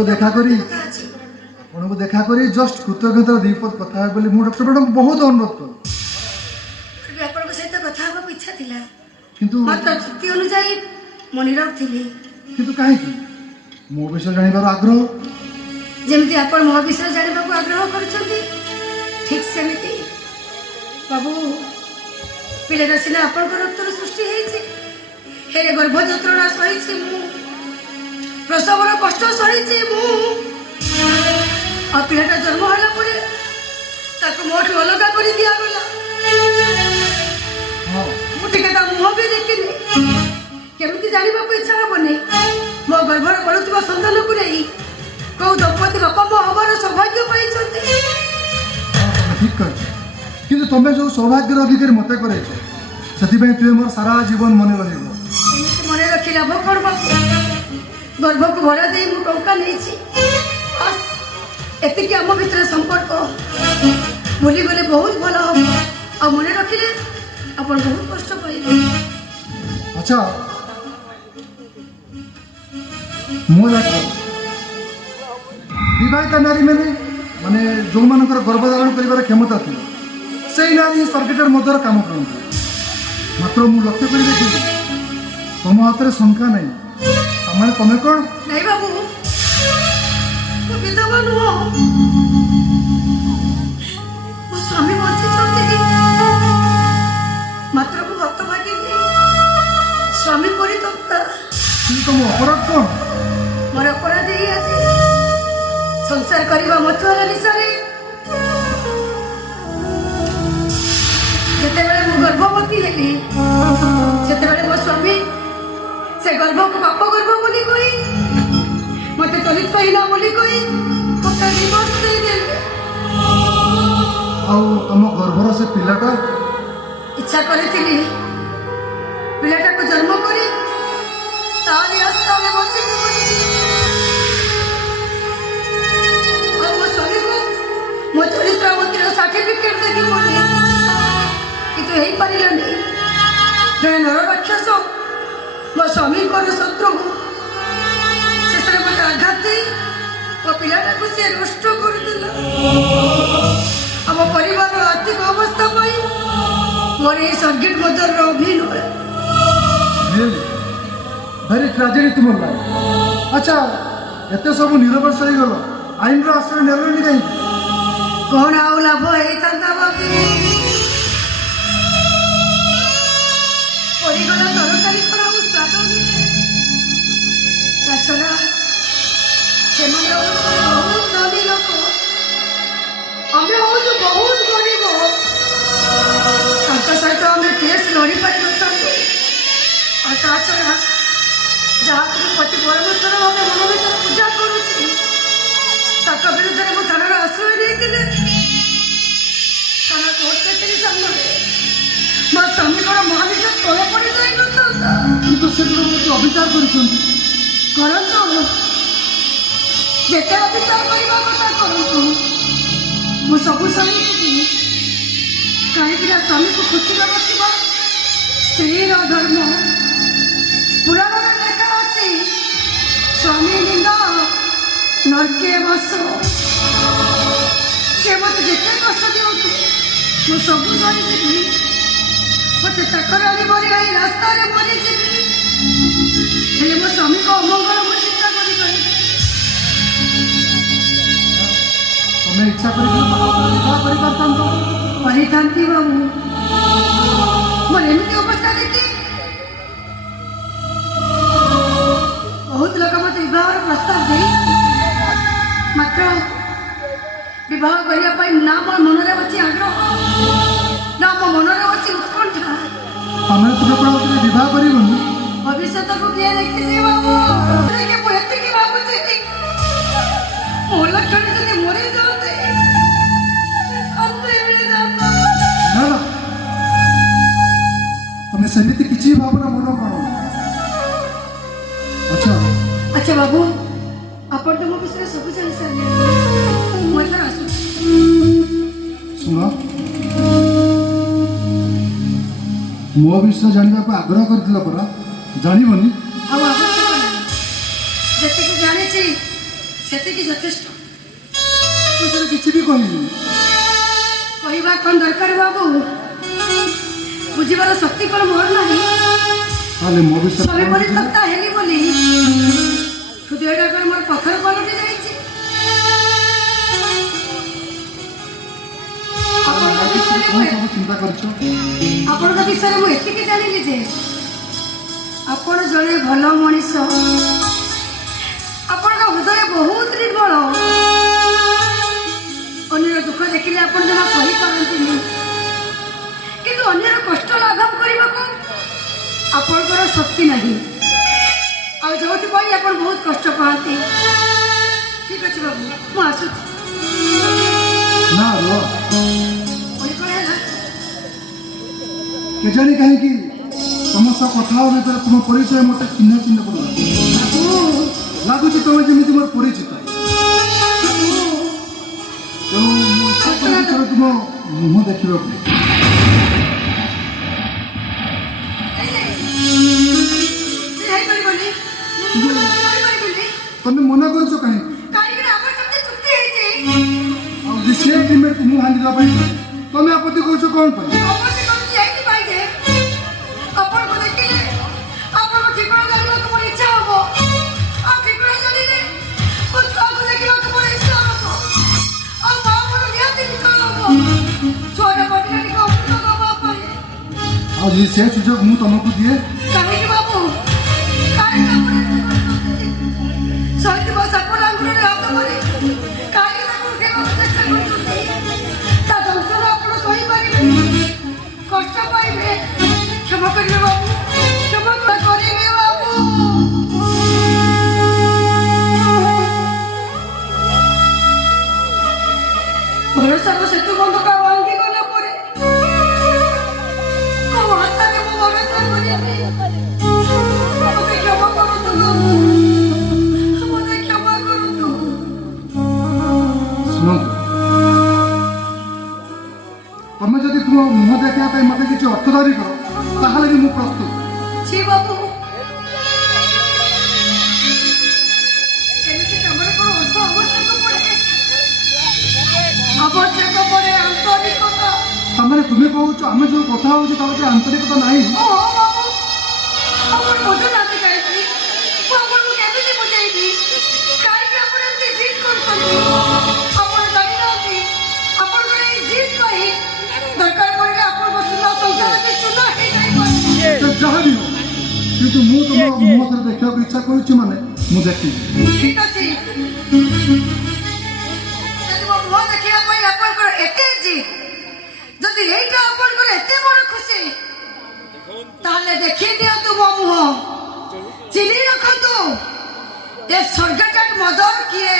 ଆପଣଙ୍କୁ ଦେଖା କରି ଜଷ୍ଟ କୃତଜ୍ଞତାର ଦୁଇପଦ କଥା ହେବେ ବୋଲି ମୁଁ ଡକ୍ଟର ମ୍ୟାଡ଼ାମ ବହୁତ ଅନୁରୋଧ କଲି। ଆପଣଙ୍କ ସହିତ କଥା ହେବାକୁ ଇଚ୍ଛା ଥିଲା, କିନ୍ତୁ ମାତ୍ର ଚୁକ୍ତି ଅନୁଯାୟୀ ମୁଁ ନିରବ ଥିଲି। କିନ୍ତୁ କାହିଁକି? ମୋ ବିଷୟ ଜାଣିବାର ଆଗ୍ରହ। ଯେମିତି ଆପଣ ମୋ ବିଷୟରେ ଜାଣିବାକୁ ଆଗ୍ରହ କରୁଛନ୍ତି, ଠିକ୍ ସେମିତି ବାବୁ ପିଲାଟା ସିନା ଆପଣଙ୍କ ରକ୍ତରୁ ସୃଷ୍ଟି ହେଇଛି, ହେଲେ ଗର୍ଭ ଯନ୍ତ୍ରଣା ସହିଛି ମୁଁ, ପ୍ରସବର କଷ୍ଟ ସହିଛି ମୁଁ। ଆଉ ପିଲାଟା ଜନ୍ମ ହେଲା ପରେ ତାକୁ ମୋଠୁ ଅଲଗା କରି ଦିଆଗଲା। ମୁଁ ଟିକେ ତା ମୁହଁ ବି ଦେଖିନି। କେମିତି ଜାଣିବାକୁ ଇଚ୍ଛା ହବନି ମୋ ଗର୍ଭରେ ବଢୁଥିବା ସନ୍ତାନକୁ ନେଇ କୋଉ ଦମ୍ପତି ବାପା ମା ହବାର ସୌଭାଗ୍ୟ ପାଇଛନ୍ତି। ଠିକ୍ କହିଛ, କିନ୍ତୁ ତମେ ଯୋଉ ସୌଭାଗ୍ୟର ଅଧିକାରୀ ମତେ କରେଇଛ, ସେଥିପାଇଁ ତୁମେ ମୋର ସାରା ଜୀବନ ମନେ ରହିବ। ଏମିତି ମନେ ରଖି ଲାଭ କଣ ବାବୁ? ଗର୍ଭକୁ ଭରା ଦେଇ ମୁଁ ଟଙ୍କା ନେଇଛି, ଏତିକି ଆମ ଭିତରେ ସମ୍ପର୍କ। ଭୁଲିଗଲେ ବହୁତ ଭଲ ହବ, ଆଉ ମନେ ରଖିଲେ ଆପଣ ବହୁତ କଷ୍ଟ ପାଇବେ। ଆଚ୍ଛା, ମୋ ବିବାহিତା ନାରୀ ମାନେ ଯୋଉମାନଙ୍କର ଗର୍ଭଧାରଣ କରିବାର କ୍ଷମତା ଥିବ, ସେଇ ନାରୀ ସର୍କିଟର ମଧ୍ୟର କାମ କରନ୍ତି। ମାତ୍ର ମୁଁ ଲକ୍ଷ୍ୟ କରି ଦେଖିଲି ତମ ହାତରେ ଶଙ୍ଖା ନାହିଁ। ତାମାନେ ତମେ କଣ? ନାଇଁ ବାବୁ, ମୁଁ ବିଧବା ନୁହଁ। ମୋ ସ୍ୱାମୀ ବଞ୍ଚିଛନ୍ତି, ମାତ୍ର ମୁଁ ହତଭାଗିନୀ, ସ୍ୱାମୀ ପରିତ୍ୟକ୍ତା। କିନ୍ତୁ ତମ ଅପରାଧ କଣ? ମୋର ଅପରାଧ ହିଁ ଅଛି ସଂସାର କରିବା ମତୁଆର ନିଶାରେ। ଯେତେବେଳେ ମୁଁ ଗର୍ଭବତୀ ହେଲି, ସେତେବେଳେ ମୋ ସ୍ୱାମୀ ସେ ଗର୍ଭକୁ ପାପ ଗର୍ଭ ବୋଲି କହି, ମତେ ଚରିତ୍ରହୀନ ବୋଲି କହି ମତେ ଡିଭୋର୍ସ ଦେଇଦେଲେ। ଆଉ ତମ ଗର୍ଭର ସେ ପିଲାଟା? ଇଚ୍ଛା କରିଥିଲି ପିଲାଟାକୁ ଜନ୍ମ କରି ତାରି ଆଶ୍ରମରେ ବଞ୍ଚିବି ବୋଲି। ଆଉ ମୋ ସ୍ୱାମୀକୁ ମୋ ଚରିତ୍ରବତୀର ସାର୍ଟିଫିକେଟ ଦେବି ବୋଲି, କିନ୍ତୁ ହେଇପାରିଲାନି। ଜଣେ ନର ରାକ୍ଷସ ମୋ ସ୍ୱାମୀଙ୍କର ଶତ୍ରୁ ଶେଷରେ ମୋତେ ଆଘାତ ଦେଇ ମୋ ପିଲାଟାକୁ ସେ ନଷ୍ଟ କରିଦେଲା। ଆମ ପରିବାରର ଆର୍ଥିକ ଅବସ୍ଥା ପାଇଁ ମୋର এই ସର୍କିଟ ବଜାରର ଅଭିନୟ। ଭାରି ଟ୍ରାଜେଡି ତୁମର ଲାଇଫ। ଆଚ୍ଛା, ଏତେ ସବୁ ନିରବର୍ଷ ହେଇଗଲ, ଆଇନର ଆଶ୍ରୟ ନେଲନି କାହିଁକି? କଣ ଆଉ ଲାଭ ହେଇଥାନ୍ତା ବାବୁ? ପରିଗଲା ତରକାରୀ କଣ ଆଉ ସ୍ୱାଦ ମିଳେ? ତାଛଡ଼ା ସେମାନେ ହଉଛନ୍ତି ବହୁତ ଧନୀ ଲୋକ, ଆମେ ହଉଛୁ ବହୁତ ଗରିବ। ତାଙ୍କ ସହିତ ଆମେ କେସ୍ ଲଢ଼ି ପାରିନଥାନ୍ତୁ। ଆଉ ତାଛଡ଼ା ଯାହାକୁ ମୁଁ ପତି ପରମେଶ୍ୱର ଭାବେ ମନ ଭିତରେ ପୂଜା କରୁଛି, ତାଙ୍କ ବିରୁଦ୍ଧରେ ମୁଁ ଥାନାର ଆଶ୍ରୟ ନେଇଥିଲେ ଥାନା କୋର୍ଟ କଚେରୀ ସାମ୍ନାରେ ମୋ ସ୍ୱାମୀଙ୍କର ମହାବିଜ ତଳ ପଡ଼ି ଯାଇନଥାନ୍ତା। କିନ୍ତୁ ସେଗୁলো ମୋତେ ଅବିଚାର କରିଛନ୍ତି। କରନ୍ତୁ, ଯେତେ ଅବିଚାର କରିବା କଥା କରନ୍ତୁ, ମୁଁ ସବୁ ସହିଯିବି। କାହିଁକିନା ସ୍ୱାମୀକୁ ଖୁସିରେ ରଖିବା ସ୍ତ୍ରୀର ଧର୍ମ। ପୁରାଣରେ ଲେଖା ଅଛି, ସ୍ୱାମୀ ନିନ୍ଦା ନର୍କେ ବାସ। ସେ ମୋତେ ଯେତେ କଷ୍ଟ ଦିଅନ୍ତୁ ମୁଁ ସବୁ ସହିଯିବି। ମୋତେ ଚାକରାଣୀ ମରି ଏଇ ରାସ୍ତାରେ ମରିଯିବି, ହେଲେ ମୋ ସ୍ୱାମୀଙ୍କ ଅମଙ୍ଗଳ ମୁଁ ଚିନ୍ତା କରିପାରିବି। ତମେ ଇଚ୍ଛା କରିକି କରିଥାନ୍ତି ବାବୁ। ମୋର ଏମିତି ଅବସ୍ଥା ଦେଖି ବହୁତ ଲୋକ ମୋତେ ବିବାହର ପ୍ରସ୍ତାବ ଦେଇ, ମାତ୍ର ବିବାହ କରିବା ପାଇଁ ନା ମୋ ମନରେ ଅଛି ଆଗ୍ରହ, ନା ମୋ ମନରେ ଅଛି ଉତ୍କଣ୍ଠା। ତମେ ବିବାହ କରିବନି? ଭବିଷ୍ୟତକୁ କିଏ ଦେଖିଛି ବାବୁ? ମୁଁ ଏତିକି ଭାବୁଛି, ମୋ ଲକ୍ଷ୍ୟରେ ଯଦି ମରିଯାଆନ୍ତି ଶାନ୍ତି ମିଳିଯାଆନ୍ତା। ନା ନା, ତମେ ସେମିତି କିଛି ଭାବନା ମନ କର। ଆଚ୍ଛା ବାବୁ, ଆପଣ ତ ମୋ ବିଷୟରେ ସବୁ ଜାଣି ସାରିଲେଣି, ମୁଁ ଏଥର ଆସୁଛି। ଶୁଣ, ମୋ ବିଷୟ ଜାଣିବାକୁ ଆଗ୍ରହ କରିଥିଲ ପରା, ଜାଣିବନି? ଆଉ ଆବଶ୍ୟକ ନାହିଁ, ଯେତିକି ଜାଣିଛି ସେତିକି ଯଥେଷ୍ଟ। ସେଟା କିଛି ବି କହିନି। କହିବା କ'ଣ ଦରକାର ବାବୁ? ବୁଝିବାର ଶକ୍ତି କ'ଣ ମୋର ନାହିଁ? ତାହେଲେ ମୋ ବିଷୟରେ ସ୍ୱାମୀ ପରିତ୍ୟକ୍ତା ହେଲି ବୋଲି ହୃଦୟଟା କ'ଣ ମୋର ପଥର ପାଲଟି ଯାଇଛି? ଆପଣଙ୍କ ବିଷୟରେ କଣ ସବୁ ଚିନ୍ତା କରିଛ? ଆପଣଙ୍କ ବିଷୟରେ ମୁଁ ଏତିକି ଜାଣିଲି ଯେ ଆପଣ ଜଣେ ଭଲ ମଣିଷ। ଆପଣଙ୍କ ହୃଦୟ ବହୁତ ନିର୍ମଳ। ଅନ୍ୟର ଦୁଃଖ ଦେଖିଲେ ଆପଣ ଜମା କହିପାରନ୍ତିନି, କିନ୍ତୁ ଅନ୍ୟର କଷ୍ଟ ଲାଘବ କରିବାକୁ ଆପଣଙ୍କର ଶକ୍ତି ନାହିଁ। ଆଉ ଯୋଉଥିପାଇଁ ଆପଣ ବହୁତ କଷ୍ଟ ପାଆନ୍ତି। ଠିକ ଅଛି ବାବୁ, ମୁଁ ଆସୁଛି। ନା ରୁହ, ପୁଣି କ'ଣ ହେଲା? କେଜାଣି କାହିଁକି ତମ ସହ କଥା ହବା ଭିତରେ ତୁମ ପରିଚୟ ମତେ ଚିହ୍ନା ଚିହ୍ନା ପଡିଲା। ଲାଗୁଛି ତମେ ଯେମିତି ମୋର ପରିଚିତ। ତେଣୁ ମୁଁ ଇଚ୍ଛା କରୁଛି ଥରେ ତୁମ ମୁହଁ ଦେଖିବାକୁ। ହେଇପାରିବନି, ମୁଁ କରିପାରିବିନି। ତମେ ମନା କରୁଛ କାହିଁକି? କାହିଁକି ନା ଆମର ସହିତ ଚୁକ୍ତି ହେଇଛି। ଆଉ ଯେ ସେ ଏଗ୍ରିମେଣ୍ଟକୁ ମୁଁ ଭାଙ୍ଗିଦେବା ପାଇଁ ତମେ ଆପତ୍ତି କରୁଛ କ'ଣ ପାଇଁ? ଅବଶ୍ୟ କରୁଛି ଏଇଥିପାଇଁ ଯେ ଆପଣଙ୍କୁ ଦେଖିଲେ ଆପଣଙ୍କ ଠିକଣା ଜାଣିବାକୁ ମୋର ଇଚ୍ଛା ହବ। ଆଉ ଠିକଣା ଜାଣିଲେ ମୋ ଛୁଆକୁ ଦେଖିବାକୁ ମୋର ଇଚ୍ଛା ହବ। ଆଉ ମା ମୋର ନିହାତି ବିକଳ ହବ ଛୁଆଟା ପାଟିରେ ଟିକେ ଅମୃତ ଦେବା ପାଇଁ। ଆଉ ଯେ ସେ ସୁଯୋଗ ମୁଁ ତମକୁ ଦିଏ, କାହିଁକି ବାବୁ? କାହିଁକି ଆପଣ ଏମିତି କରୁଛନ୍ତି? ଶହୀଦ ସାପର ଆଙ୍ଗୁଳିରେ ହାତ ମାରି କାହିଁକି ତାକୁ ଉଠେଇବାକୁ ଚେଷ୍ଟା କରୁଛନ୍ତି? ତା ଦଂଶନ ଆପଣ ସହିପାରିବେନି, କଷ୍ଟ ପାଇବେ। କ୍ଷମା କରିବେ ବାବୁ, କ୍ଷମା କରିବେ ବାବୁ। ଭରସାର ସେତୁ ବନ୍ଧକ ଭାଙ୍ଗି ଗଲା ପରେ କୋଉ ହାତରେ ମୁଁ ଭରସା କରିବି? ମୋତେ କ୍ଷମା କରନ୍ତୁ ବାବୁ, ମୋତେ କ୍ଷମା କରନ୍ତୁ। ଶୁଣନ୍ତୁ, ତମେ ଯଦି ତୁମ ମୁହଁ ଦେଖିବା ପାଇଁ ମତେ କିଛି ଅର୍ଥ ଦାବି କର ତାହେଲେ ବି ମୁଁ ପ୍ରସ୍ତୁତ। ଛି ବାବୁ, ଏମିତି କାମରେ କ'ଣ ଅର୍ଥ ଆବଶ୍ୟକ ପଡ଼େ? ଆବଶ୍ୟକ ପଡ଼େ ଆନ୍ତରିକତା। ତାମାନେ ତୁମେ କହୁଛ ଆମେ ଯୋଉ କଥା ହଉଛୁ ତା ଭିତରେ ଆନ୍ତରିକତା ନାହିଁ? ଓହୋ ବାବୁ, ଆପଣ ବୁଝୁନାହାନ୍ତି କାହିଁକି? ମୁଁ ଆପଣଙ୍କୁ କେମିତି ବୁଝେଇବି? କାହିଁକି ଆପଣ ଏମିତି ଜିଦ୍ କରୁଛନ୍ତି? ଆପଣ ଜାଣିନାହାନ୍ତି ଆପଣଙ୍କର ଏଇ ଜିଦ୍ ପାଇଁ ଦରକାର ପଡ଼ିଲେ ଆପଣଙ୍କ ସୁନା ସଂସାର ବି ସୁନା ହେଇଯାଇପାରେ। ସେ ଯାହା ବି ହଉ, କିନ୍ତୁ ମୁଁ ତୁମ ମୁହଁ ଥରେ ଦେଖିବାକୁ ଇଚ୍ଛା କରୁଛି ମାନେ ମୁଁ ଦେଖିବି। ଠିକ ଅଛି, ଯଦି ମୋ ମୁହଁ ଦେଖିବା ପାଇଁ ଆପଣଙ୍କର ଏତେ ଜିଦ୍, ଯଦି ଏଇଟା ଆପଣଙ୍କର ଏତେ ବଡ଼ ଖୁସି, ତାହେଲେ ଦେଖି ଦିଅନ୍ତୁ ମୋ ମୁହଁ, ଚିହ୍ନି ରଖନ୍ତୁ ଏ ସ୍ୱର୍ଗଜାତ ମଦର କିଏ।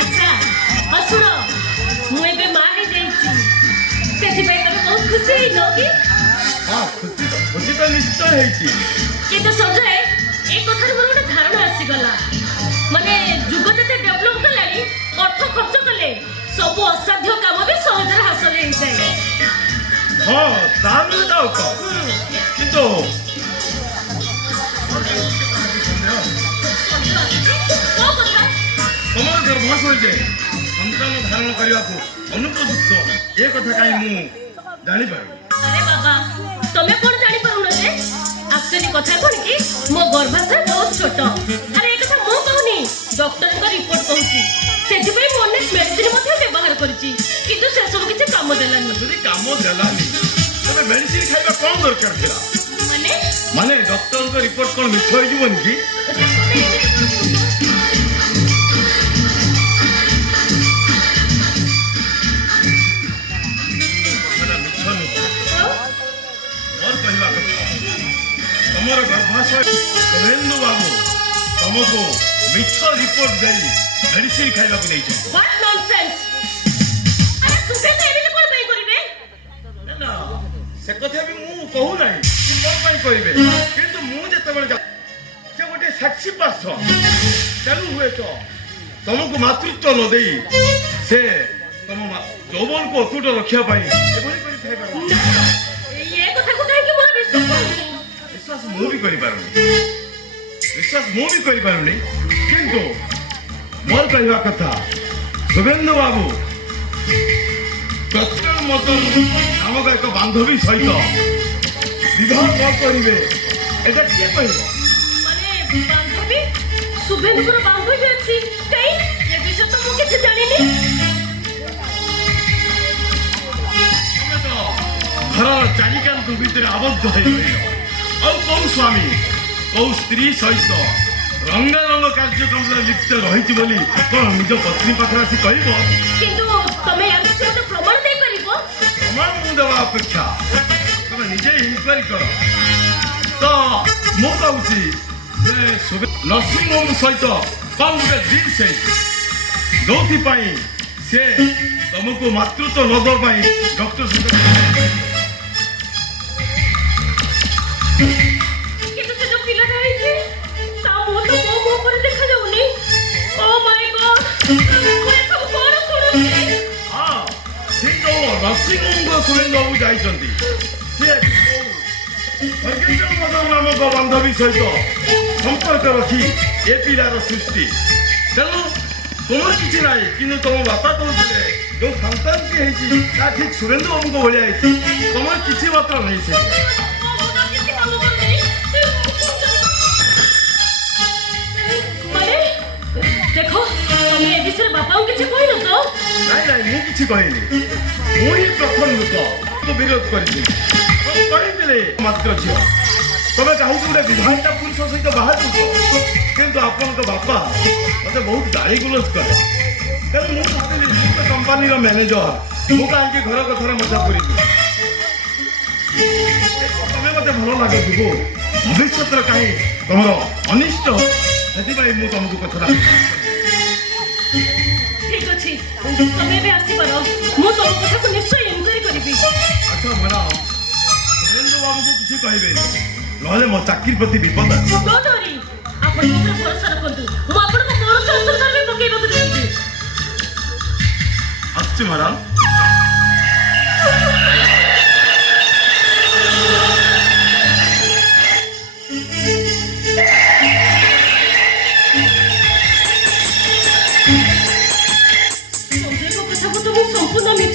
ଆଚ୍ଛା ଶୁଣ ମୁଁ ଏବେ ମା ହେଇଯାଇଛି ସେଥିପାଇଁ ତମେ ବହୁତ ଖୁସି ହେଇନ କି? ହଁ ଖୁସି ତ ନିଶ୍ଚୟ ହେଇଛି। କିନ୍ତୁ ସଞ୍ଜୟ ଏ କଥାରେ ମୋର ଗୋଟେ ଧାରଣା ଆସିଗଲା ମାନେ ଯୁଗ ଯେତେ ଡେଭଲପ କଲାଣି ଅର୍ଥ ଖର୍ଚ୍ଚ କଲେ ସବୁ ଅସାଧ୍ୟ କାମ ବି ସହଜରେ ହାସଲ ହେଇଯାଏ। ହଁ ତା ନୁହେଁ ତ ଆଉ କଣ। କିନ୍ତୁ କୋଉ କଥା? ତମର ଗର୍ଭାଶୟରେ ସନ୍ତାନ ଧାରଣ କରିବାକୁ ଅନୁପଯୁକ୍ତ ଏ କଥା କାହିଁ ମୁଁ ଜାଣିପାରୁନି। ଆରେ ବାବା ତମେ କଣ ଜାଣିପାରୁନ ଯେ ଆକ୍ଚୁଆଲି କଥା କଣ କି ମୋ ଗର୍ଭାଶୟ ବହୁତ ଛୋଟ। ଆରେ ଏ କଥା ମୁଁ କହୁନି ଡକ୍ଟରଙ୍କ ରିପୋର୍ଟ କହୁଛି। ସେଥିପାଇଁ ମୁଁ ଅନେକ ମେଡିସିନ ମଧ୍ୟ ବ୍ୟବହାର କରିଛି କିନ୍ତୁ ସେସବୁ କିଛି କାମ ଦେଲାନି। ଯଦି କାମ ଦେଲାନି ତମେ ମେଡିସିନ ଖାଇବା କଣ ଦରକାର ଥିଲା? ମାନେ ଡକ୍ଟରଙ୍କ ରିପୋର୍ଟ କଣ ମିଛ ହେଇଯିବନି କି? ମିଛ ନୁହଁ। ମୋର କହିବା କଥା ତମର ଗର୍ଭାଶୟ ସୁରେନ୍ଦ୍ର ବାବୁ ତମକୁ ମିଛ ରିପୋର୍ଟ ଦେଇ ମେଡିସିନ ଖାଇବାକୁ ନେଇଛନ୍ତି। What nonsense! ଆରେ ସୁବେଦ ଏମିତି କଣ ପାଇଁ କରିବେ? ନା ସେ କଥା ବି ମୁଁ କହୁନାହିଁ କଣ ପାଇଁ କହିବେ। କିନ୍ତୁ ମୁଁ ଯେତେବେଳେ ସେ ଗୋଟେ ସାକ୍ଷୀ ପାର୍ଶ୍ୱ ତେଣୁ ହୁଏତ ତମକୁ ମାତୃତ୍ୱ ନ ଦେଇ ସେ ତମ ଯୌବନକୁ ଅତୁଟ ରଖିବା ପାଇଁ ଏଭଳି କରିଥାଇପାର। ଏ କଥାକୁ କାହିଁକି ମୋର ବିଶ୍ୱାସ ହଉନି? ବିଶ୍ୱାସ ମୁଁ ବି କରିପାରୁନି କିନ୍ତୁ ମୋର କହିବା କଥା ଶୁଭେନ୍ଦୁ ବାବୁ ପ୍ରତ୍ୟୟ ମତ ନାମକ ଏକ ବାନ୍ଧବୀ ସହିତ ବିବାହ ନ କରିବେ ଏଟା କିଏ କହିବ? ମାନେ ବାନ୍ଧବୀ ସୁବେଦଙ୍କର ବାନ୍ଧବୀ ଅଛି କାଇଁ ଏ ବିଷୟ ତ ମୁଁ କିଛି ଜାଣିନି। ତମେ ତ ଘରର ଚାରିକାନ୍ତ ଭିତରେ ଆବଦ୍ଧ ହେଇ ରହିଲ। ଆଉ କୋଉ ସ୍ୱାମୀ କୋଉ ସ୍ତ୍ରୀ ସହିତ ରଙ୍ଗାରଙ୍ଗ କାର୍ଯ୍ୟକ୍ରମରେ ଲିପ୍ତ ରହିଛି ବୋଲି କଣ ନିଜ ପତ୍ନୀ ପାଖରେ ଆସି କହିବ? କିନ୍ତୁ ତମେ ୟା ବିଷୟରେ ମୋତେ ପ୍ରମାଣ ଦେଇପାରିବ? ପ୍ରମାଣ ମୁଁ ଦେବା ଅପେକ୍ଷା ତମେ ନିଜେ ଇନକ୍ୱାରି କର। ତ ମୁଁ କହୁଛି ଯେ ନର୍ସିଂ ହୋମ ସହିତ କଣ ଗୋଟେ ଡିଲ୍ ହେଇଛି ଯୋଉଥିପାଇଁ ସେ ତମକୁ ମାତୃତ୍ୱ ନ ଦେବା ପାଇଁ ଡକ୍ଟର ସହିତ କିନ୍ତୁ ସେ ଯୋଉ ପିଲାଟା ହେଇଛି ତା ମୁହଁ ତ ମୋ ମୁହଁ ପରେ ଦେଖାଯାଉନି। ଓ ମାଇ ଗଡ୍ ମୁଁ ଏସବୁ କଣ ଶୁଣୁଛି? ହଁ ସେ ଯୋଉ ନର୍ସିଂ ହୋମକୁ ସୁରେନ୍ଦ୍ର ବାବୁ ଯାଇଛନ୍ତି ସେ ନାମକ ବାନ୍ଧବୀ ସହିତ ସମ୍ପର୍କ ରଖି ଏ ପିଲାର ସୃଷ୍ଟି। ତେଣୁ ତୁମର କିଛି ନାହିଁ କିନ୍ତୁ ତମ ବାପା କହୁଥିଲେ ଯୋଉ ସନ୍ତାନଟି ହେଇଛି ତା ଠିକ ସୁରେନ୍ଦ୍ର ବାବୁଙ୍କ ଭଳିଆ ହେଇଛି। ତମର କିଛି ମାତ୍ର ନାହିଁ ସେ। ମାନେ ଦେଖ ତମେ ଏ ବିଷୟରେ ବାପାଙ୍କୁ କିଛି କହିନ ତ? ନାଇଁ ମୁଁ କିଛି କହିନି। ମୁଁ ହିଁ ପ୍ରଥମ ଲୋକ ବିରୋଧ କରିଥିଲି। କହିଥିଲେ ମାତ୍ର ଝିଅ ତମେ କାହିଁକି ଗୋଟେ ବିବାହିତା ପୁରୁଷ ସହିତ ବାହାରୁଛ? କିନ୍ତୁ ଆପଣଙ୍କ ବାପା ମତେ ବହୁତ ଗାଳି ଗୁଲଜ କଲେ। ତେଣୁ ମୁଁ ଭାବିଲି ମୁଁ ତ କମ୍ପାନୀର ମ୍ୟାନେଜର ମୁଁ କାହିଁକି ଘର କଥାର ମଜା କରିବି। ତମେ ମତେ ଭଲ ଲାଗେ ଯିବୁ ଭବିଷ୍ୟତରେ କାହିଁ ତମର ଅନିଷ୍ଟ ସେଥିପାଇଁ ମୁଁ ତମକୁ କଥାଟା ଠିକ ଅଛି ତମେ ଏବେ ଆସିପାର। ମୁଁ ତମ କଥାକୁ ନିଶ୍ଚୟ ଇନକ୍ୱାରି କରିବି। ଆଚ୍ଛା ମ୍ୟାଡ଼ାମ ସୁରେନ୍ଦ୍ର ବାବୁଙ୍କୁ କିଛି କହିବେନି ନହେଲେ ମୋ ଚାକିରି ପ୍ରତି ବିପଦ ଅଛି। ଡୋଣ୍ଟ ୱରି ଆପଣ ମୋ ଉପରେ ଭରସା ରଖନ୍ତୁ। ମୁଁ ଆପଣଙ୍କୁ କୌଣସି ଅସୁବିଧାରେ ବି ପକେଇବାକୁ ଦେବିନି। ଆସୁଛି ମ୍ୟାଡ଼ାମ। ସଞ୍ଜୟଙ୍କ କଥାକୁ ତ ମୁଁ ସମ୍ପୂର୍ଣ୍ଣ ମିଛ